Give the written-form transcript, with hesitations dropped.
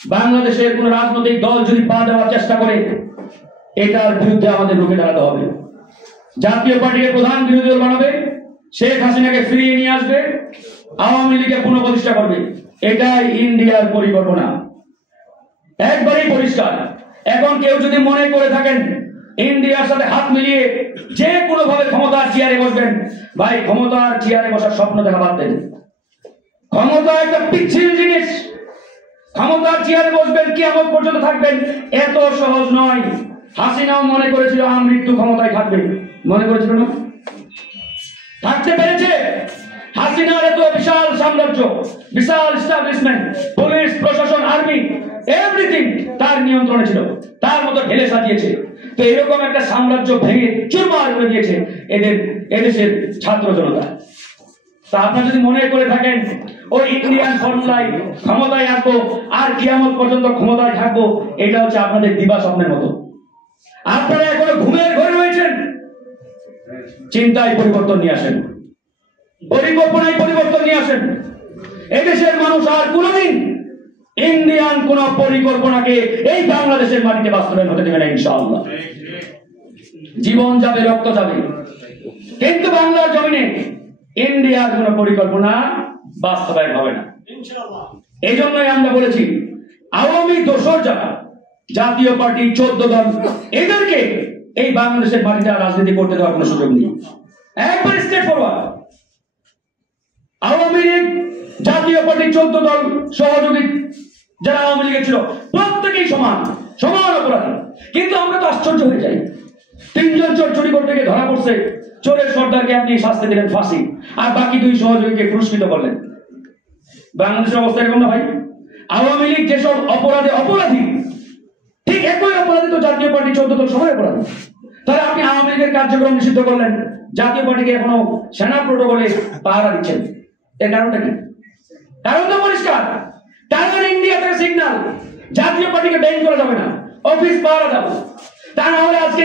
বাংলাদেশের কোন রাজনৈতিক দল যদি পা দেওয়ার চেষ্টা করে এটার বিরুদ্ধে আমাদের রুখে দাঁড়াতে হবে। জাতীয় পার্টিকে প্রধান বিরোধী দল বানাবে, শেখ হাসিনাকে ফিরিয়ে নিয়ে আসবে, আওয়ামী লীগকে পুনঃপ্রতিষ্ঠা করবে। এটাই ইন্ডিয়ার পরিকল্পনা, একবারেই পরিষ্কার। এখন কেউ যদি মনে করে থাকেন ইন্ডিয়ার সাথে হাত মিলিয়ে যে কোনো ভাবে ক্ষমতার চেয়ারে বসবেন, ভাই ক্ষমতার চেয়ারে বসার স্বপ্ন দেখা বাদ দেন। ক্ষমতা একটা পিচ্ছিল জিনিস। ক্ষমতার চেয়ারে বসবেন, কিয়ামত পর্যন্ত থাকবেন, এত সহজ নয়। হাসিনাও মনে করেছিল আমৃত্যু ক্ষমতায় থাকবে, মনে করেছিল না? থাকতে পেরেছে? হাসিনার এত বিশাল সাম্রাজ্য, বিশাল এস্টাবলিশমেন্ট, পুলিশ, প্রশাসন, আর্মি, এভরিথিং তার নিয়ন্ত্রণে ছিল, তার মতো ঢেলে সাজিয়েছে। তো এরকম একটা সাম্রাজ্য ভেঙে চুরমার করে দিয়েছে এদেশের ছাত্র জনতা। তা আপনারা যদি মনে করে থাকেন ওই ইন্ডিয়ান ফর্মুলায় ক্ষমতায় আসবো আর কিয়ামত পর্যন্ত ক্ষমতায় থাকবো, এটা হচ্ছে আপনাদের দিবা স্বপ্নের মতো। আপনারা এখনো ঘুমের ঘরে রয়েছেন। চিন্তায় পরিবর্তন নিয়ে আসেন, পরিকল্পনায় পরিবর্তন নিয়ে আসেন। এদেশের মানুষ আর কোনদিন ইন্ডিয়ান কোন পরিকল্পনাকে এই বাংলাদেশের মাটিতে বাস্তবায়ন হতে দেবে না ইনশাআল্লাহ। জীবন যাবে, রক্ত যাবে, কিন্তু বাংলার জমিনে ইন্ডিয়ার কোন পরিকল্পনা বাস্তবায়ন হবে না ইনশাআল্লাহ। এই জন্যই আমরা বলেছি আওয়ামী দোসর যারা, জাতীয় পার্টি 14 দল, এদেরকে এই বাংলাদেশের মাটিতে রাজনীতি করতে দেওয়ার কোনো সুযোগ নেই। একবার স্টেট ফরওয়ার্ড। আওয়ামী লীগ, জাতীয় পার্টি 14 দল সহযোগী যারা আওয়ামী লীগে ছিল প্রত্যেকেই সমান সমান অপরাধী। কিন্তু আমরা তো আশ্চর্য হয়ে যাই, 3 জন চোর চুরি করতে গিয়ে ধরা পড়ছে, চোরের সর্দারকে আপনি শাস্তি দিলেন ফাঁসি, আর বাকি 2 সহযোগীকে পুরস্কৃত করলেন। বাংলাদেশের অবস্থা এরকম না ভাই? আওয়ামী লীগ যেসব অপরাধী, ঠিক একই অপরাধী তো জাতীয় পার্টি 14 দল সবাই অপরাধী। তাহলে আপনি আওয়ামী লীগের কার্যক্রম নিষিদ্ধ করলেন, জাতীয় পার্টিকে এখনো সেনা প্রোটোকলে পাহারা দিচ্ছেন, এর কারণটা কি? কারণ তো পরিষ্কার। তার ইন্ডিয়া থেকে সিগন্যাল জাতীয় পার্টিকে ব্যান করা যাবে না, অফিস পাহারা দাও। তা না হলে আজকে